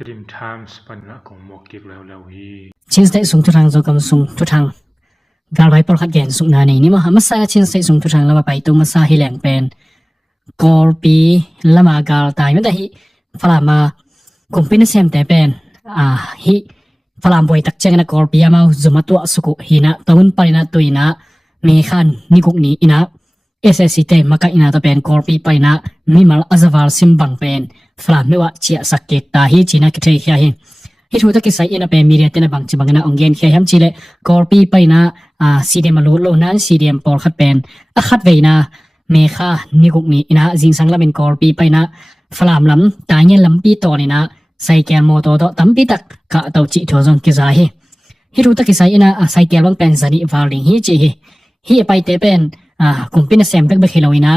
Dream Times ปัญหาของหมอกเก็กแล้วฮีชินสเตสุงทุทางโจกำสุงทุทางกาลไว้ปลคัดแกนสุงนานี่มามาซาชินสเตสุงทุทางละมาไปตุมาซาฮิแหลงเป็นกอลปีละมากาลตายมันได้ฮิฟลามาคุมปินเซมแต่เป็นฮิฟลามบอยตักเจงนะกอลปีมาจุมาตัวสุกุฮินะตะวันปรินะตุยนะเมคันนิกุกนี้อินะSSC เตมากะอินาตะเป็นกอลปีไปนะมีมัลอัซวาลซิมบังเป็นฟลามไม่ว่าเจียสักเกตตาฮิจีนักเทยฮิฮิทุตะกิไซอินะเป็นมีเรียตนะบังจิบังนะองเกนเฮียฮัมจิเลกอลปีไปนะซีเดมาโลโลนั้นซีเดมปอลคัดเป็นคัดเวนะเมคานิกุกนี้อินะจิงสังละเป็นกอลปีไปนะฟลามลำตายเงี้ยลำปีตัวนี่นะไซแกนโมโตโตตั้มปีตักกะเตาจิทัวซงกิซาฮิทุตะกิไซอินะไซแกนวังเป็นซานิวาลิงฮิจิฮิไปเตเป็นคุมปินเซมเบกเบกเฮโลวินะ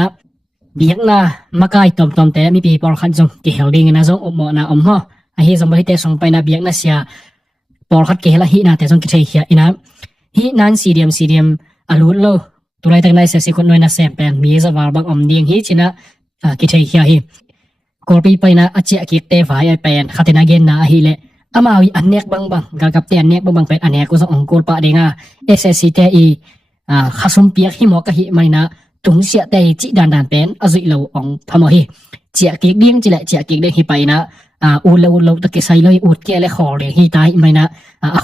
เบียกนะมาไกตอมแต่มีปีปอลคันจงกิเฮลลิงนะจงอมนะอมฮะฮิจงบริเตสงไปนะเบียกนะเสียปอลคัดเกฮละฮินะแต่จงกิเทเฮียอินะฮินั้นซีเดียมอลูโลตัวไรตั้งในเสสิคนน้อยนะเซมเป็นมีจะวาบักอมเดียงฮิจินะกิเทเฮียฮิกอลปีไปนะอาเจกิเตฟายเป็นขัดนาเกนนะฮิเลอามาวิอันเนกบังกากับเตียนเนกบังเป็นอันเนกกุศลองกูปะเดงะSSC เตอีข้าสมเปียกหิมอกะหิไม่นะตุงเสียแต่จิดันเป็นอจุยเราองพมหิเจียกิกเดียงจิแหละเจียกิกเดียงหิไปนะอูเราตะเกใส่เลยอูดแก่และคอเลยหิตายไม่นะ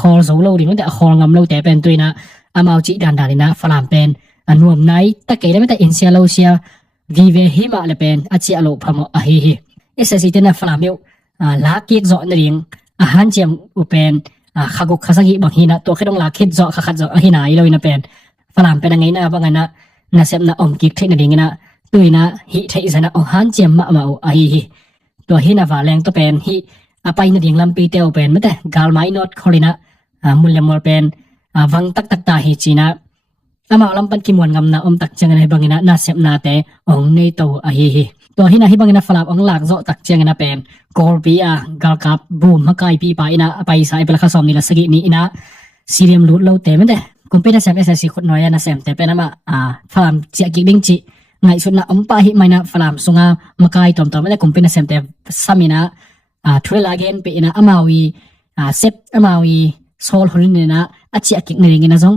คอโซโลดิมันแต่คองำเราแต่เป็นตัวนะอามาจิดันนะฝรั่งเป็นนวมไหนตะเกได้ไม่แต่อินเซียเราเสียวีเวหิมาเลยเป็นอาเจียเราพมหิSSC เตนะฝรั่งเดียวลากิกจอดเรียงอาหารเจียมอุเป็นข้ากุกข้าสักิบางหินะตัวแค่ต้องลาคิดจอขัดจอหินาเลยนะเป็นฝรั่งเป็นยังไงนะบางนะน่าเสพนะอมกิกเทนดิ่งนะตุยนะฮิเทอิสนะองหันเจียมมาเอาฮิตัวฮินะวาแรงตัวเป็นฮิไปนะดิ่งลำปีเตียวเป็นไม่แต่กาลไม้นอดคอลินะมุลเลมอลเป็นวังตักตาฮิจีนะมาลำปันกิมวนงำนะอมตักจังนะบางนะน่าเสพนะแต่องในตัวฮิตัวฮินะฮิบางนะฝรั่งองหลักโจตักจังนะเป็นกอลปีกาลกับบูมมาไกปีไปนะไปสายเป็นข้าสมนี่ละสกินี่นะซีเรียมลุดเราแต่ไม่แต่กุมเป็นเซมSSC คนน้อยนะเซมแต่เป็นนะฟลามเจียกิกดิ้งจิไงสุดนะอมปะหิไม่นะฟลามสุงามาไกตอมไม่ได้กุมเป็นเซมแต่สามีนะทุเรลาเกนไปนะอามาวีเซปอามาวีโซลฮุนนี่นะอาเจียกิกนี่ไงนะจง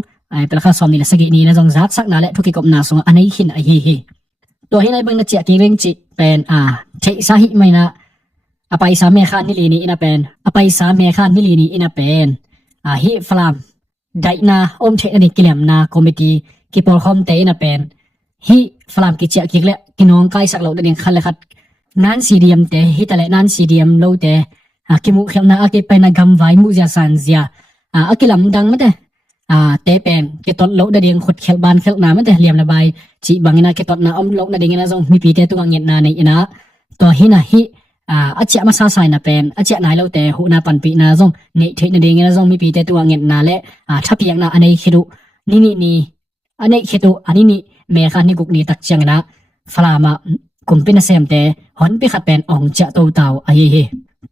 เป็นข้าสมนี่ละสกินี่นะจงจัดสักนาและทุกกิกบนาสุงอันนี้หินฮิตัวหินไอ้บังนะเจียกิกดิ้งจิเป็นเทสาหิไม่นะไปสามเมฆานิลีนี่นะเป็นไปสามเมฆานิลีนี่นะเป็นฮิฟลามได้นะอมเทอันนี้กิเลมนะคอมเมดี้กิปอลคอมเตนะเป็นฮิฟลามกิเจกิกเละกิน้องไกสักเราเดินขันเลยครับนั้นซีเดียมเตฮิตะเลนั้นซีเดียมเราเตกิมุขยมนะอากิไปนะกำไว้มุจาสันเซียอากิลำดังมั้ยเตเตเป็นกิตอดเราเดินขดเขลบานเขลนามั้ยเตเลียมระบายจีบังนะกิตอดนะอมเราเดินนะจงมีปีเตตุงังเงินนะในนะตัวฮินะฮิอาเจมาซาไซนะเป็นอาเจนายเราแต่หูนาปันปีนาจงนี่เทนเดงนะจงมีปีแต่ตัวเงินนาและทับยังนะอันนี้คิดดูนี่อันนี้คิดดูอันนี้เมฆานี่กุกนี่ตักจังนะฟลามากุมเป็นเซมแต่หอนไปขัดเป็นองจะโตเต่า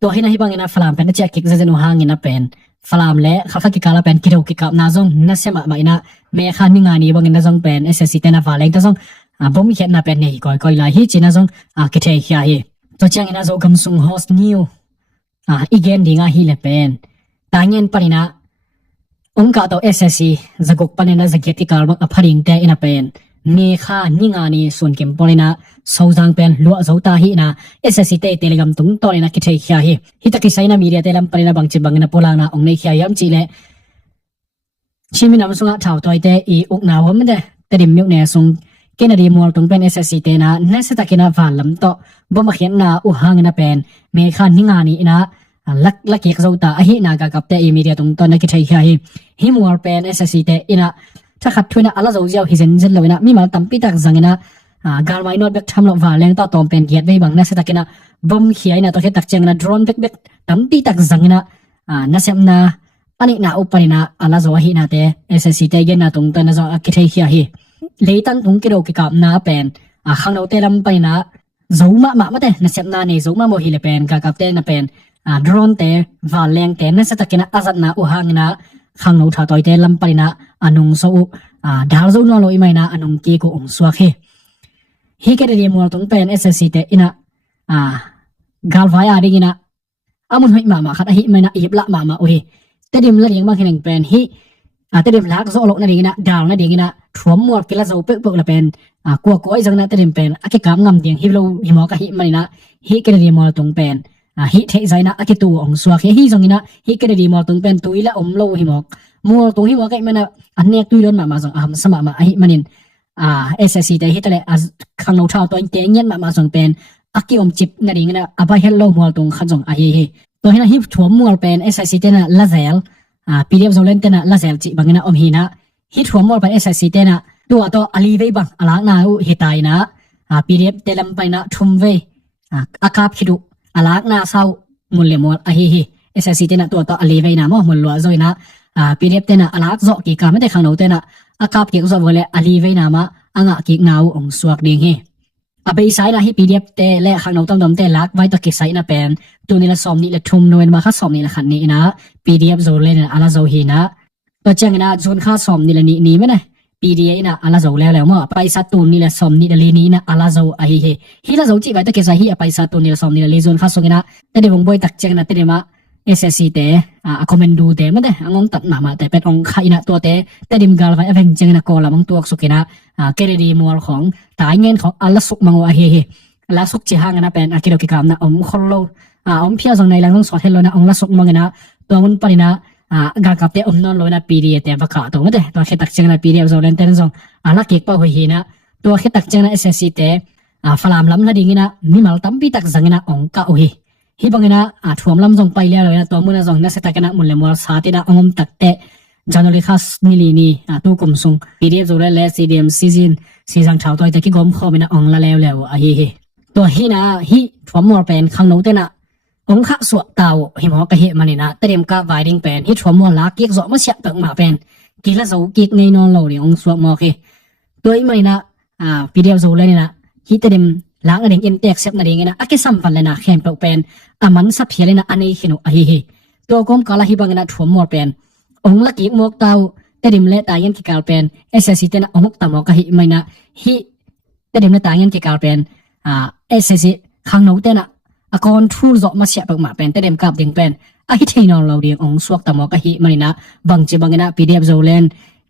ตัวให้นะให้บางนะฟลามเป็นอาเจกิกจะนูหางเงินเป็นฟลามและข้ากิกาลเป็นคิดดูกิกานาจงน่าเสมาไม่นะเมฆานี่งานี่บางนะจงเป็นSSC แต่นะฟาเลงแต่จงบ่มีเขียนนะเป็นนี่ก่อยลายฮิจินะจงกิเทฮียตัวจังนะโจกำสุงโฮสต์นิวอีกอย่างดีง่ายฮิเลเป็นตาเงินปรินะองค์การตัว SSC จะกบปรินะจะเกิดที่การบังอภัยแต่อินะเป็นเมฆานิงานีส่วนเก็บปรินะสาวจังเป็นลัวโจตาฮินะ SSC เตเตเลกัมตุงตัวนะคิดให้ขี้ฮิตะกิไซนะมีเดียเตลัมปรินะบางจิบังนะโพลังนะองในขี้ยามจีเลชิมินามสุงะเท่าตัวเตอีอุกนาวมันเดแต่ดิมยุกเนี่ยส่งเกณฑ์ดีมอลตรงเป็น SSC เตนะนั่นสตะกินะฟันลำโตบ่มาเขียนนะอุหางนะเป็นเมฆานิงานีนะลักเกกโจตาอหินากับเตอีมีเดียตรงตอนนักใช้ฮิมัวเป็น SSC เตอินะถ้าขัดทุนนะอะไรจะเจ้าฮิเซนเซนเลยนะมีมาตั้มปีตักจังนะการไว้นอดเบกทำลงฟ้าแรงต่อตอมเป็นเกียรติไว้บางนั่นสตะกินะบ่มเขียนนะตัวเฮ็ดตักจังนะโดรนเบกตั้มปีตักจังนะนั่นเซมนะอันนี้นะอุปนินะอะไรจะว่าฮินาเต SSC เตยันนะตรงตอนนั้นจะคิดให้เลยตั้งตรงกิโลกิกับนาเป็นข้างเราเตลำไปนะซูมาเตนะเซปนาเนี่ยซูมาโมฮิเลเป็นกับเตนะเป็นโดรนเตวาเลงเตนั่นสตะกินะอาซัดนะอุหางนะข้างเราถ้าตัวเตลำไปนะอนุงโซดาวซูนอโลอีไม่นะอนุงเกกุองสวะฮิกเดรียมัวตรงเป็น SSC เตอินะกาลไฟอาดิกินะ amun hoi mama khat hi mai na ip la mama o hi tedim la ding bang hineng pen hi tedim lak zo lok na ding na dal na ding na thuam mor kila zo pe la pen ko ko ai jang na tedim pen ake kam ngam ding hi lo hi mo ka hi mani na hi ke ri mol tung pen hi the zai na ake tu ong suwa ke hi jong ina hi ke ri mol tung pen tuila lo hi mok mol tu hi mo ka mana anek tu don mama jong am sama ma hi manin SSC te hi tale az khang no thao to te nyen mama jong pen aki chip na ding na aba hello mol tung kha jong a hi to hina hi thuam mol pen SSC te na lazel PDF zolen te na lazel chi bangina hi na hi thuam mol pa SSC te na tu to ali ve bang alak na u hi tai na PDF te lam pai na thum ve akap khidu alak na sau mun le mol a hi SSC te na tu to ali ve na mo mun lo zoi na PDF te na alak zo ki ka ma te khang no te na akap ki zo vole ali ve na ma anga ki ngau ong suak ding hi abai sai na hi PDF te le khang no tom te lak vai to ki sai na pen tu ni la som ni la thum noen ma kha som ni la khan ni na PDF zo le na ala zo hi na to chang na zon kha som ni la ni me na PDA na ala zo le mo paisa tu ni la som ni la le ni na ala zo a hi la zo chi vai to ki sai hi paisa tu ni la som ni la le zon kha so na te de bong boy tak chang na te de ma SSC te commendu te ma de angong tat na ma te pet ong khai na to te dim gal vai aven chang na ko la mong tuak sukina keredi mol khong tai ngen khong ala suk mango a hi la suk chi hang na pen akiro ki kam na khol lo phia jong nai lang jong so thelo na ong la suk mangena to mun parina gal kap te non lo na PDA te ba ka to ma de to khe tak chang na PDA zo len ten jong ala kek pa ho hi na to khe tak chang na SSC te falam lam na dingina nimal tampi tak zangina ong ka o hi bangena thuam lam jong pai le na to mun jong na se takena mun le mor sa te na ongom tak te January khas nili ni tu kum sung PDF zo le CDM season thau toy te ki gom kho bena ong la lew a hi to hi na hi thuam mor pen khang no te na ong kha su taw hi mo ka hi manina terem ka wiring pen hi thuam mor la ki zo ma sia tak ma pen ki la zo ki ngei non lo ri ong suak mo ki toy mai na PDF zo le ni na hi terem lang ading in tek sep na ring na ake sam pan le na khem pe pen aman sa phiale na anei khinu a hi to kom kala hi bangena thuam mor pen ong la ki mok taw terim le ta yan ki kal pen SSC te na ongok ta mo ka hi mai na hi terim le ta yan ki kal pen SSC khang no te na akon thul zo ma sia pak ma pen terim kap ding pen a hi thein on lo ding ong suak ta mo ka hi mai na bang che bangena PDF zo len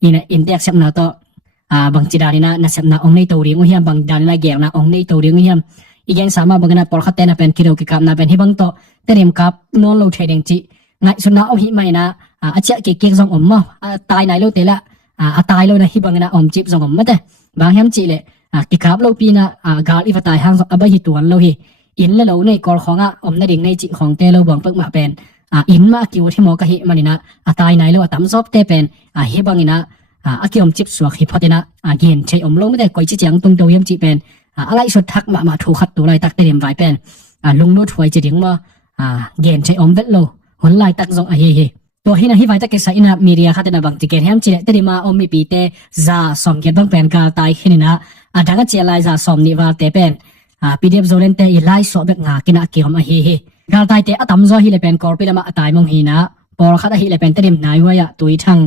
ina index sep na to bang chi dani na sep na ong nei to ring hiam bang dan na geng na ong nei to ring hiam igen sama bangena por khat te na pen kiro ki kap na pen hi bang to terim kap non lo trading chi ngai suna o hi mai na acha ke kek jong om ma tai nai lo te la tai lo na hi bang na om chip jong om ma te bang hem chi le ki kap lo pi na gal i vatai hang aba hi tuan lo hi in le lo nei kor khonga om na ding nei chi khong te lo bang pak ma pen in ma ki thi mo ka hi manina tai nai lo atam zop te pen hi bang ina aki om chip suak hi phatina gen che om lo ma te koi chi chang tung to yam chi pen alai sot thak ma thu khat tu lai tak te dem vai pen lung no thwai chi ding ma gen che om vet lo hon lai tak jong a hi to hina hi vai ta ke sa ina media khatena bang ticket hem chile te ma om mi pi te za som ke bang pen kal tai hinina adanga che lai za som ni wal te pen PDF zolen te i lai so bek nga kina ki hom a hi gal tai te atam zo hi le pen kor pilama atai mong hina por khata hi le pen te dim nai wa ya tui thang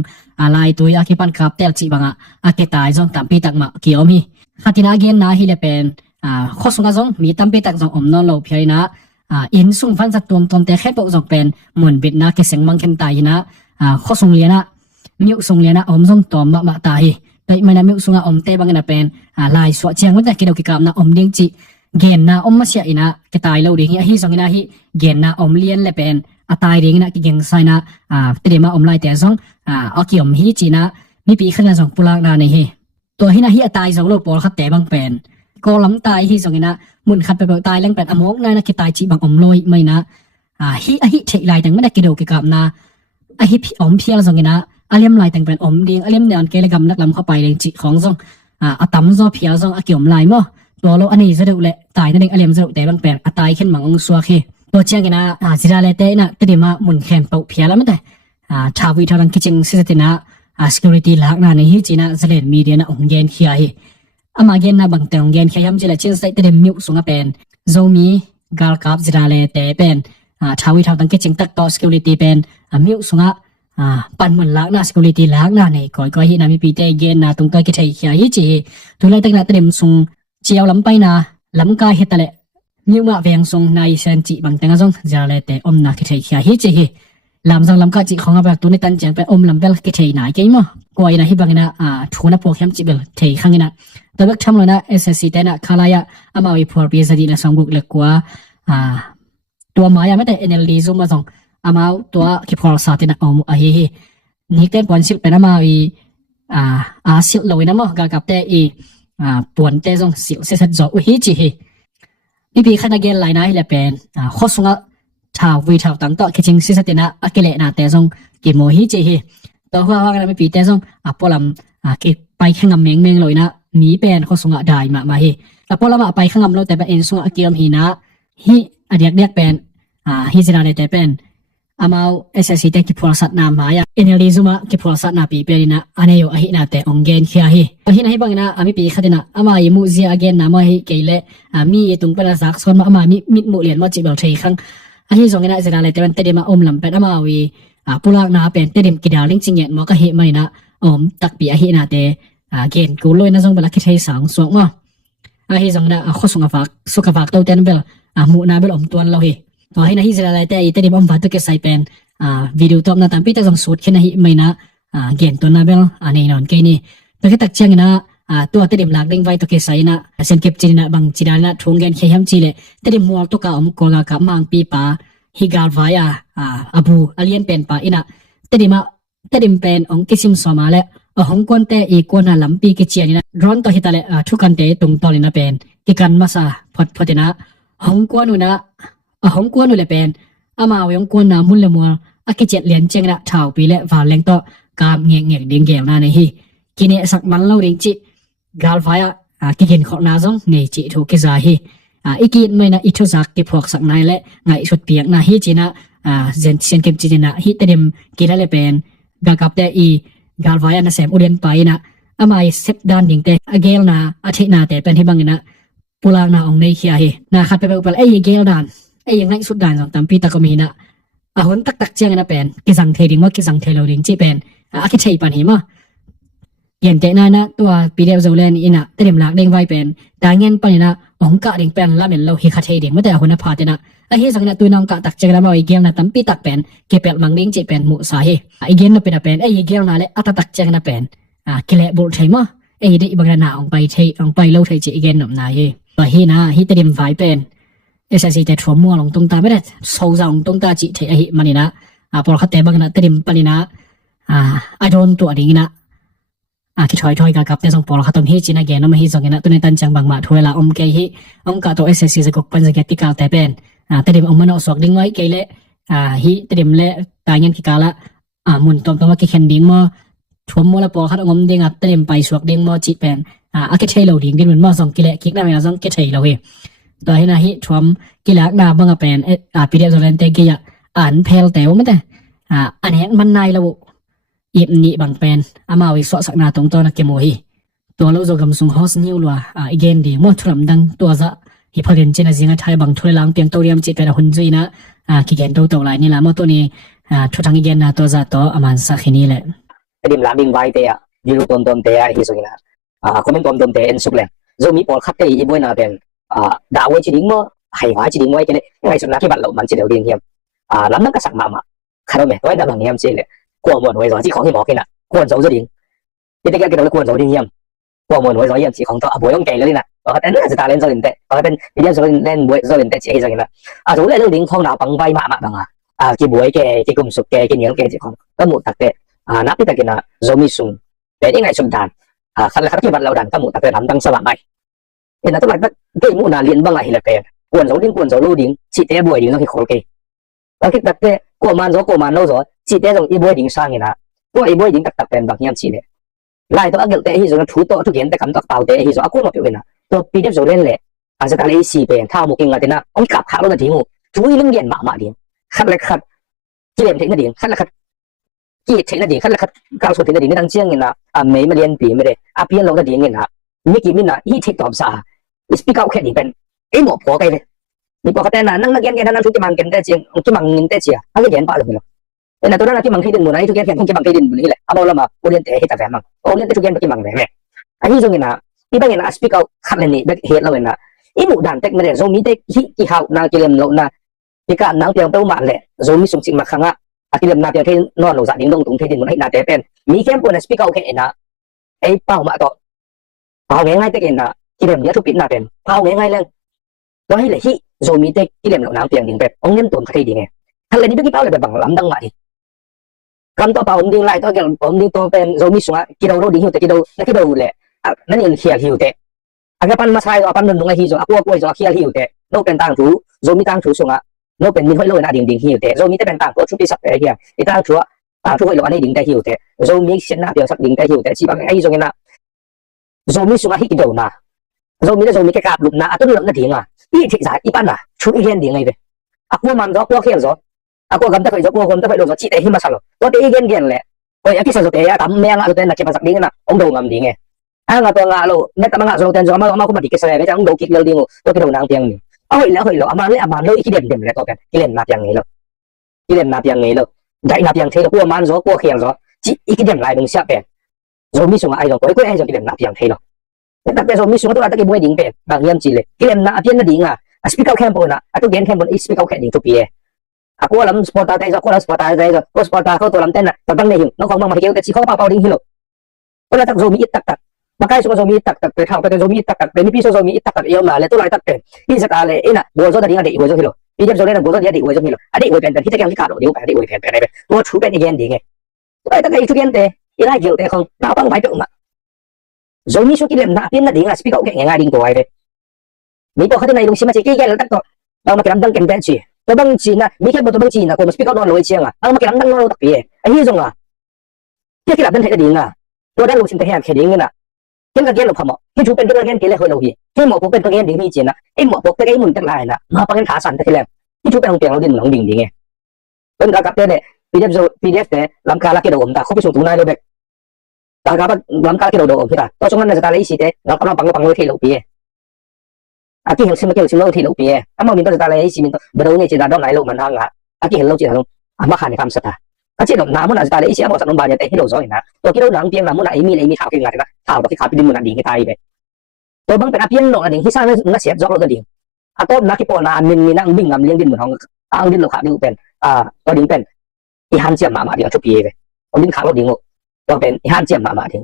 alai tui a ki pan kap tel chi banga a ke tai jong tam pi tak ma ki om hi khatina gen na hi le pen khosunga jong mi tam pi tak jong om non lo phiaina in sung van zat tom te khe po jong pen mun bit na ke seng mang khem tai na khosung liana miu sung liana om jong tom ma ta hi dai mana miu sunga om te bang na pen lai so chang ma ki do ki kam na om ding chi gen na om ma sia ina ke tai lo ding hi jong ina hi gen na om lien le pen atai ding na ki geng sai na te ma om lai te jong aki om hi chi na mi pi khana jong pulak na nei hi to hi na hi atai zo lo por khat te bang pen ko lam tai hi jong ina mun khat pe tai lang pen amok na ki tai chi bang om loi mai na hi thei lai tang ma da ki do ki kam na hi om phial jong ina aliam lai tang pen om ding aliam ne an ke le gam nak lam kha pai leng chi khong jong atam zo phial jong akiom lai mo to lo ani zeu le tai na ding aliam zeu te bang pen atai khen mang ong suwa khe to chang ina jira le te na te ma mun khem pau phial ma te thawi tharang kiching sisatina security lak na nei hi china zalen media na ong gen khia hi ama gen na bang teng gen khayam jela chen sai te miu sunga pen zomi gal kap jira le te pen thawi thau tang kiching tak to security pen miu sunga pan mun lak na security lak na nei koi hi na mi pi te gen na tung kai ki thei khia hi chi tu lai tak na te sung chiao lam pai na lam ka he tale นิวมาเวียงทรงนายเซนจิบางแต่งซงจะเลยแต่อมนาคิดให้ฮิจิฮิลำจังลำก็จิของแบบตัวในตันจังไปอมลำเบลคิดให้นายกี่มั้งกวยนะฮิบังนะทูนะพวกแฮมจิเบลเทขังนะแต่แบบทำเลยนะ SSC แต่นะคาลายะอามาวิพัวปีศาจนะสองบุกเล็กกว่าตัวมายาไม่แต่ NLD ซุ่มมาส่งอามาตัวคิดพอสาธินะอมฮินี่เต้นปอนสิลเป็นอามาวิสิลลอยนะมั้งกับแต่ปวนเต้ส่งสิลเสร็จจบฮิจิฮิปีขณะเกณฑ์หลายนายเลยเป็นข้อสงฆ์ชาววิชาวต่างต่อคิดจริงสิสตินะอักเลนะแต่ส่งกิโมฮิจิฮิตัวว่ากันไม่ปีแต่ส่งพอลำกิไปข้างงำเมงเลยนะมีเป็นข้อสงฆ์ได้มาฮิแต่พอลำไปข้างงำเราแต่เป็นสงฆ์กิลมฮินะฮิเรียกเป็นฮิจราเลยแต่เป็นอามาSSC แต่กิพอสัตนามายาNLD ซุมากิพอสัตนาปีเปรินะอันนี้อยู่อหินาแต่องเกนขี้ฮิอหินาฮิบังนะอามิปีขัดนะอามายิมุซีอาเกนนามาฮิเกเลมีตุงเป็นสักส่วนมาอามามิดมุเลียนมาจิบเอาเทคังอหิสงเนะเสนาเลยแต่เป็นเตดิมาอมลำเป็นอามาวีปุลากนาเป็นเตดิมกิดาลิงจิงเงนมอกะฮิไม่นะอมตักปีอหินาแต่เกนกูลอยนะสงเบลคิดให้สังสวงมาอหิสงนะข้อสงฝากสุขฝากเต้าเต้นเบลมุนาเบลอมตัวนเราฮิพอให้นะฮิเสนาเลยแต่เตดิมอมฝากตุกเกใส่เป็นวิดีโอตอบนะตามปีแต่ส่งสูตรแค่นะฮิไม่นะเกณฑ์ตัวนะเบลอันนี้นอนแค่นี้แต่ก็ตักเชียงนะตัวเตดิมหลักเด้งไว้ตัวเคสายนะเซนเก็บจีนะบางจีนะทงเกณฑ์แค่ยามจีเลยเตดิมมัวตัวกะอมโกลากะมังปีปาฮิกาลวายาอบูอเลียนเป็นปาอินะเตดิมเป็นองกิซิมสมาเลห้องกวนแต่อีกวนนะลำปีกิเชียนี่นะร้อนตัวฮิตาเลทุกันเตตรงตอลินะเป็นกิกันมาซาพอตินะห้องกวนนูนะห้องกวนนูเลยเป็นอามาวยองกวนนะมุลเลมัวอากิเจ็ดเหรียญเจงนะชาวปีและฝ่าแรงต่อกามเงียงเดียงแก้วนาในฮีกินเนสักมันเล่าเด้งจิกาลไฟกินของนาซงในจิถูกกิจาฮีอีกินไม่นะอิทุจักกิพวกสักนายและไงสุดเปียกนะฮีจีนะเซนเก็บจีนะฮีเตเดมกินอะไรเป็นกากับแต่อีกาลไฟนะแซมอุเดนไปนะอามาเซฟด้านยิงแต่อเกลนะอาทินาแต่เป็นที่บังนะปุลางนะองในขี้ฮีนะขัดไปไปไอ้เกลดานไอ้ยังไงสุดดานสองตามปีตะก็มีนะหนตักเจียงนะเป็นกิสังเทดิงว่ากิสังเทโลดิงจีเป็นคิดใช่ปันหิมะเย็นแต่นะตัวปีเดียวจะเล่นอินะเตรียมหลักเด้งไว้เป็นแต่เงินปันนะองกะดิงเป็นละเหม็นเราฮิคัดเทดิงเมื่อแต่คนพาเตนะไอ้สังนะตัวน้องกะตักเจียงนะมาไอ้เกลนะตั้มปีตักเป็นเก็บเป็นมังดิงจีเป็นมุสาฮีไอ้เกลนะเป็นไอ้เกลนะเลยอัตตักเจียงนะเป็นกิเลบุตรใช่มะไอ้เด็กบางนาองไปเทองไปเล่าเทจีเกลหนุ่มนายตัวฮีนะฮีเตรียมไว้เป็นSSC แต่ถั่วมัวลงตรงตาไม่ได้โซซองตรงตาจิเทไอมันนี่นะพอเขาแต่บางนะเตรียมปนินะI don't ตัวนี้นะคิดถอยกับแต่ส่งพอเขาต้องฮิจินะแกน้องมาฮิส่งนะตัวในตันจังบางมาถอยละเกยฮิกะตัว SSC จะกปันจะแกติกาแต่เป็นเตรียมมันเอาสวกดิ้งไว้เกยเลฮิเตรียมเลตายันกิกาละมุนตอมว่ากิเคนดิ้งมาถั่วมัวละพอเขาต้องดิ้งเตรียมไปสวกดิ้งมาจิเป็นคิดใช้เราดิ้งกันเหมือนมาส่งกิเลคิกนะไม่เอาส่งคิดใช้เราเฮตัวให้นะฮิทวมกิลักนาบังเป็นปีเดียวจะเล่นแต่กี่เพลแต่ว่าไม่แต่อันนี้มันนายเราอีบนี่บางเป็นมาวิสวสักนาตรงตัวนักเกมโฮีตัวเราจะกำสุงฮอสนิวลัวอีกเกนดีมั่วทุรมดังตัวจะฮิพอเดนเจนจิงไทยบางทุเรลังเปียงตัวเรียมจิตเป็นหุ่นจีนะกิเกนตัวหลายนี่ละมั่วตัวนี้ทุกทางอีกเกนนะตัวจะตัวมันสักแค่นี้แหละดิมลาบิงไว้เตะยูรูตอมเตะฮิสุกินะคอมเมนต์ตอมเตะเอ็นสุกเลยจะมีปอลคัดเตะอีบวยนาเป็นดาวไว้จีดิ้งมั้งให้หวายจีดิ้งไว้กันเลยไงสุนัขที่บัดเรามันจีเดียวดิ้งเทียมล้ำนักกษัตริย์มาคาร์โดเมตัวไอ้ดาวหลังเทียมจีเลยกวนมวนไว้สอนจีของที่หมอกินกวนโซ่จะดิ้งที่ตะเกียบกินเรากวนโซ่ดิ้งเทียมกวนมวนไว้สอนเทียมจีของตัวบวยต้องเกยเลยนะแต่เนี่ยจะตาเล่นโซ่ดิ้งเตะเป็นเรื่องโซ่เล่นบวยโซ่ดิ้งเตะจีให้สังเกตนะโซ่เล่นดิ้งของหนาวปังใบมาบังกี่บวยแกกลุ่มสุกแกกินเนื้อแกจีของก็หมดตักเตะนับที่ตะเกียบนะโซมิซุงแต่ยังไงสุดดานคันละคันที่บัดเราดันก็หมดตักเตะดันตั้งสว่างไปเห็นนะตัวไหนก็มูนาเรียนบ้างไงเลยเป็นกวนโซ่ดิ้งกวนโซ่ลู่ดิ้งจีเตะบวยดิ้งต้องให้ขอเกยแล้วคิดตักเตะกวนมันโซ่กวนมันโซ่จีเตะตรงอีบวยดิ้งสร้างเห็นนะกวนอีบวยดิ้งตักเป็นบางอย่างจีเลยไล่ตัวอักเกลเตะที่โซ่ถูตัวทุกอย่างแต่คำตักเต่าเตะที่โซ่อักกวนมาเปลี่ยนนะตัวปีเดียบโซ่เล่นเลยอาจจะการเลี้ยสีเป็นข้าวหมกกินอะไรนะองกับข้าวเราทิ้งหูช่วยเรื่องเรียนมาดิ้งขัดเลยขัดจีเรียนทิ้งนะดิ้งขัดเลยขัดจีทิ้งนะดิ้งขัดเลยขัดก้าวสุดทิ้งนะดิ้งไม่ตั้งเชียงเงินนะไม่มาเรียนปีไม่ได้เพี้ยนลงนะดิ้งเงินนะไม่กี่มินนะที่ทิ้งตอบซาสปีกเอาแค่นี้เป็นหมอพอไกลเลยนี่พอเขาแต่นั้นนักเรียนแกนั้นทุกที่มันเก่งแต่จริงทุกมันเก่งแต่เชียอะไรเรียนป่ะเลยเนาะแต่ในตัวนั้นที่มันคิดดินหมดนะทุกอย่างทุกมันคิดดินหมดนี่แหละเอาละมาเรียนแต่เหตุแต่แฝงมั้งเรียนแต่ทุกอย่างทุกมันแฝงอันนี้ตรงนี้นะที่บางอย่างนะสปีกเอาขัดเลยนี่แบบเหตุเราเองนะ ibu dan tek mere zo mi tek hi ki hau na kilem lo na ki ka nang piang tau ma le zo mi sung sing ma khanga akilem na piang the no lo za ding dong tung the din mun hai na te pen mi kem pon speak out ke na ai pau ma to pau ngai tek na kilem dia thu pin na pen pau ngai lang to hai le hi zo mi tek kilem lo nang piang ding pet ong nem ton ka thei ding e thal le ni bi pau le bang lam dang ma di kam to pau ding lai to ke om ding to pen zo mi sunga ki do lo ding hu te ki do le nan yin khia hiu te agapan masai do apan nun ngai hi zo akwa koi zo khia hiu te no pen tang thu zo mi tang thu sunga no pen min hoi lo na ding hiu te zo mi te pen tang ko chu pi sak te hia i tang thu thu hoi lo ani ding te hiu te zo mi sien na piao sak ding te hiu te chi bang ai zo na zo mi sunga hi ki do na zo mi ke kap lup na atun lam na ding i thi za i pan na chu i gen ding ngai be akwa man zo akwa khia zo akwa gam ta khoi zo ko gam ta khoi lo zo chi te hi ma sa lo to te i gen le oi aki sa zo te ya tam me nga lo te na ke pa sak ding na ong do ngam ding e nga to nga lo net ta nga zo ten zo ma ko ma di ke sa le jang do kik le ding to ke do nang piang ni hoi lo ama lo i ki dem le to pen ki lem na piang ngai lo ki lem na piang ngai lo dai na piang the lo ko man zo ko khiang zo chi i ki dem lai dong sia pen zo mi sunga ai zo ko ai zo ki lem na piang the lo ta pe zo mi sunga to ta ke boi ding pen bang yam chi le ki lem na pian na ding speak out camp na atu gen camp i speak out ding to pi e aku lam sport ta zo ko lam sport ta zo ko sport ta ko to lam ten na ta bang ne hin no khong bang ma ke ke chi ko pa ding hi lo ko la tak zo mi tak makai so zo mi tak pe thau pe zo mi tak pe mi pi so zo mi tak yo ma le to lai tak pe hi sa ta le ina bo zo da ding ade bo zo hi lo pi jep zo le na bo zo dia de bo zo hi lo ade bo pen pen hi ta kyang ki ka do de pa ade bo pen pen ne to chu pe ni gen ding e to ai ta kai chu gen te i lai gil te khong na bang bai pe ma zo mi so ki lem na pin na ding speak out ke nga ding to ai be mi to khade nai lung si ma chi ki gen tak to ba ma kiram dang ken ben chi to bang chi na mi ke bo to bang chi na ko speak out no loi chiang ang ma kiram dang no tak pi e ai hi zo nga ki la ben the ding to dan lu sin te ha ke ding na cái gen lo phamo cái chú bên cái gen cái lệ hơi lâu hi cái mỏ bộ bên cái gen đỉnh hi chiến na cái mỏ bộ cái mun tak lai na ma pa gen thả san cái lệ cái chú bên ông tiền lo din long đỉnh đỉnh nghe bên cả cái này PDF này làm cả là cái đầu ông ta không biết dùng tụng này đâu đấy cả làm cả cái đầu ông ta tôi trong này ta lấy gì thế nó có bằng lối thi lâu bia cái hình sinh lâu thi lâu bia mà mình tôi ta lấy gì mình bắt đầu này chỉ là đó lại lâu mình hàng cái hình lâu chỉ là không mà khăn này làm sao ta chỉ đồng nào muốn là ta lấy gì mà sao nó bao nhiêu cái đầu rồi nè tôi cái đầu nắng tiền là muốn là ý thảo cái ngài đó thảo cái thảo bên muốn là đi cái tay vậy tôi bằngเป็นtiền nó là đi khi sao nó xếp gió rồi đi tôi nói cái bọn là mình đang bình ngầm liên đến một hàng ăn đến lộc hạ điเป็นtôi đếnเป็นที่หันเจียมมาเดี๋ยวชุบเย่ไปผมดิ้นขาเราดิ้งเราเป็นที่หันเจียมมาดิ้ง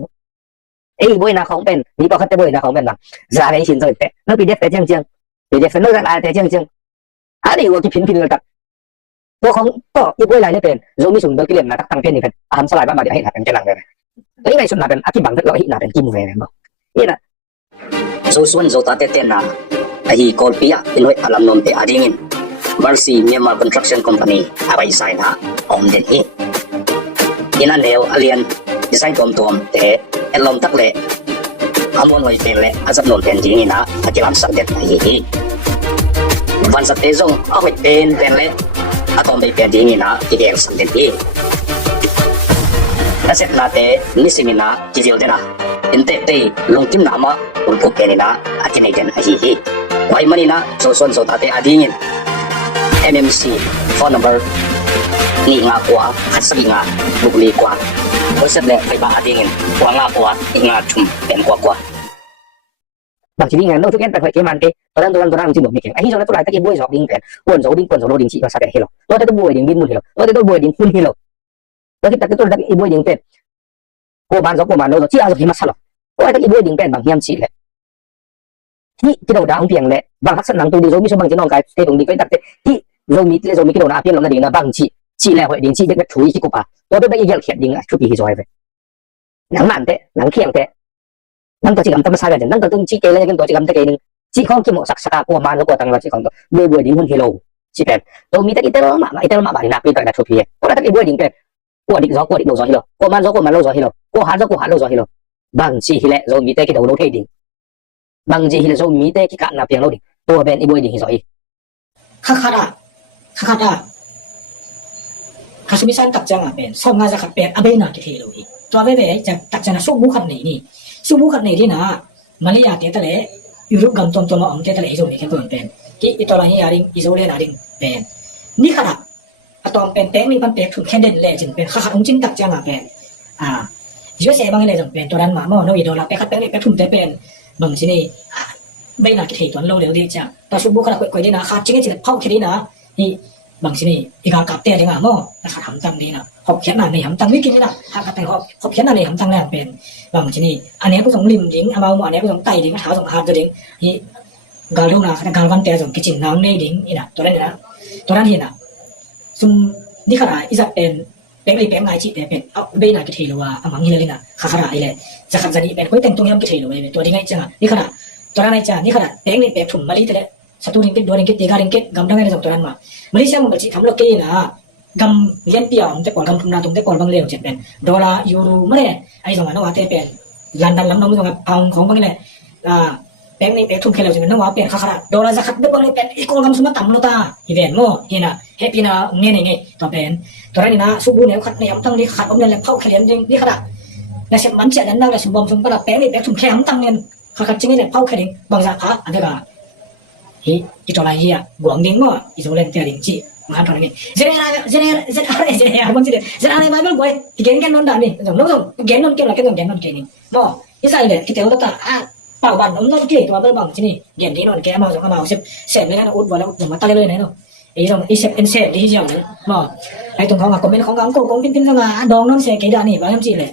บอยนาของเป็นนี่พอเขาจะบอยนาของเป็นนะจะอะไรสินใจเป็นนั่นปีเด็กแต่เจียงปีเด็กเป็นนั่นอะไรแต่เจียงอันนี้ว่าที่พินเลยตัดตัวของก็อีบอยอะไรเนี่ยเป็นโซมิสุนเบอร์กิเลนนะตั้งเป็นนี่เป็นอาหารสลายบ้านมาเดี๋ยวให้หนาเป็นจะหลังเลยแต่ยังไงส่วนหนาเป็นอาชีพบังเราให้หนาเป็นกินเวรมั้งนี่นะโซส่วนโซตาเต้นนะไอ้กอลปีอะเป็นไว้อาลัมนนเตอดิ้งBarsi Myanmar Construction Company abai sai na om den hi ina leo alien design tom te elom tak le amon wai pen le azap non pen ding ina akilam sak det hi van sa te zong a wai pen le atom bai pen ding ina idel sak det hi aset na te lisimina kizil dena ente te longtim na ma ulpo pen ina akinai den hi wai manina so son so ta te adingin MMC phone number ni nga kwa hasagi nga bukli kwa bosat le kai ba adingin kwa nga kwa nga chum pen kwa bang chi nga no tu ken ta kai ke man ke toran chi no mi ke ai jona to lai ta ke boi jok ding pen won zo lo ding chi sa ke helo to ta to boi ding bin mun helo to boi ding kun helo to ki ta ke to da ke boi ding pen ko ban lo chi a zo hi ma sa lo to ta ke boi ding pen bang hiam chi leที่เราดาวเพียงแหละบางทักษะหนังตัวดีโซมิชบางจีนองกายตรงนี้ก็ตัดที่โซมิที่เราหน้าเพียงเราหน้าดิ่งนะบางชีแล้วดิ่งชีเด็กถุยที่กุปะตัวเป็นยังเขียนดิ่งชุดปีที่ซอยไปหนังมันเตะหนังเขียงเตะนั่งตัวจีกำตั้งมาใส่กันนั่งตัวต้องชีเกเลยกันตัวจีกำตะเกนึงชีข้องกี่หมดสักกลัวมันแล้วกลัวตังเราชีของตัวเบื่อดิ่งหุ่นเฮโลชีเป็นตัวมีแต่อิตาลีมาบางนักปีต่อนักชุดปีก็แล้วแต่เบื่อดิ่งเป็นกลัวดิ่งโดซอฮิโลกลัวมันโลซอฮิโลกลัวหาโลซอฮิโลบางชีฮิเลโซมีแต่กี่ตัวโลเทดิ่งบางทีเราจะมีแต่ที่การนับเพียงเราดิตัวเป็นอีบอยดิ่งที่สอยข้าคาดาข้าสมิสันตักจังเป็นส่งงานจากเป็นอาเบนาที่เทโลดิตัวเบจะตักจังสู้บุคันนี่สู้บุคันนี่ที่นะมาเลเซียเตะเลยยุโรปกำต้นเราเตะเลยโซนนี่แค่เป็นที่อีตัวอะไรอย่างนี้อิโซเลนาดิ่งเป็นนี่ขนาดอะตอมเป็นเต็งนี่มันเป็นถึงแค่เด่นเลยจึงเป็นข้าองค์จินตักจังเป็นเยอะแยะบางเลยจึงเป็นตัวนั้นมาโน่อีโดลาไปคัดเป็นนี่ไปทุ่มเตะเป็นบางทีนี่ bây là cái thể toán lâu đều đi chả ta số bố cái quậy đi na khát chính cái chỉ là phao cái đi na thì bằng cái này thì cả cặp tiền đi mà mò là khát hầm tăng đi na học khiển này hầm tăng mấy cái na học cái học khiển này hầm tăng làเป็นbằng cái này anh em cũng giống lim đỉnhเอามาอันนี้ก็giốngไตđỉnhเท้าgiốngหาตัวđỉnhนี่กาลงนะกาลวันแต่giống cái chỉnh nắng này đỉnhนี่นะตัวนั้นนะตัวนั้นเห็นนะซุมนี่ขนาดอีจะเป็นเป็นเลยเป็นไงจิแต่เป็นเอาเบน่ะกะเทโลว่าอมังเฮเลยนะขะขะไอ้แหละจะคันจะนี่เป็นคนแต่งตรงยามกะเทโลเว้ยตัวนี้ไงจังอ่ะนี่ขนาดตัวนั้นไอ้จ้านี่ขนาดเป็นนี่เป็นถุ่มมะลิแต่สตูริงกิด2ริงกิด3ริงกิดกำดังไงในตัวนั้นมามาเลเซียมันสิทำโลเกนะกำเลียนเปียวแต่ก่อนกำทุนนาตรงแต่ก่อนบางเลวเจ็ดเป็นดอลลาร์ยูโรไม่ได้ไอ้สมัยนั้นว่าแต่เป็นลันดันลำน้องกับพาวของบางนี่แหละเป็นนี่เป็นทุ่มเคลวจะเป็นน้องว่าเป็นขะขะดอลลาร์จะคัดเด้บ่เลยเป็นอีกคนกำสุมาต่ำโลตาอีเวนโมเฮนะเฮปีนาเงี้ยนี่ตัวเป็นตัวนี้นะสูบูเนี่ยขัดเนี่ยตั้งนี่ขัดอมเนี่ยเข้าเขลียนจริงนี่ขนาดแล้วเสร็จมันเสียนั้นแล้วสมบูรณ์สมบูรณ์แป้งนี่แป้งถุงแข็งตั้งเนี่ยขัดจริงเนี่ยเข้าเขลียนบางสาขาอันเดียวกันอีตัวอะไรเฮียกวางดิ้งมั้งอีตัวเล่นเตะดิ้งจีมาทำอะไรนี่เจเนอะไรบางทีเจเนอะไรมาเป็นบ่อยที่เก่งกันนอนด่านี่น้องเก่งนอนเก่งอะไรเก่งนอนเก่งนอนเก่งนี่มั้งอีสายเนี่ยที่เตะวันตาเป่าบันนอนเก่งตัวเป็นบางที่นี่เก่งที่นอนแก่มาสองมาเสร็จไม่ได้นะอุดไว้แล้วผมมาตายเลยเนาะไอ้ตรงไอ้เซฟเป็นเซฟดีจังเลยมั้งไอ้ตรงเขาก็เป็นของเขาโกงพิมพ์เข้ามาดองนอนเสียกี่ดานี่บางทีเลย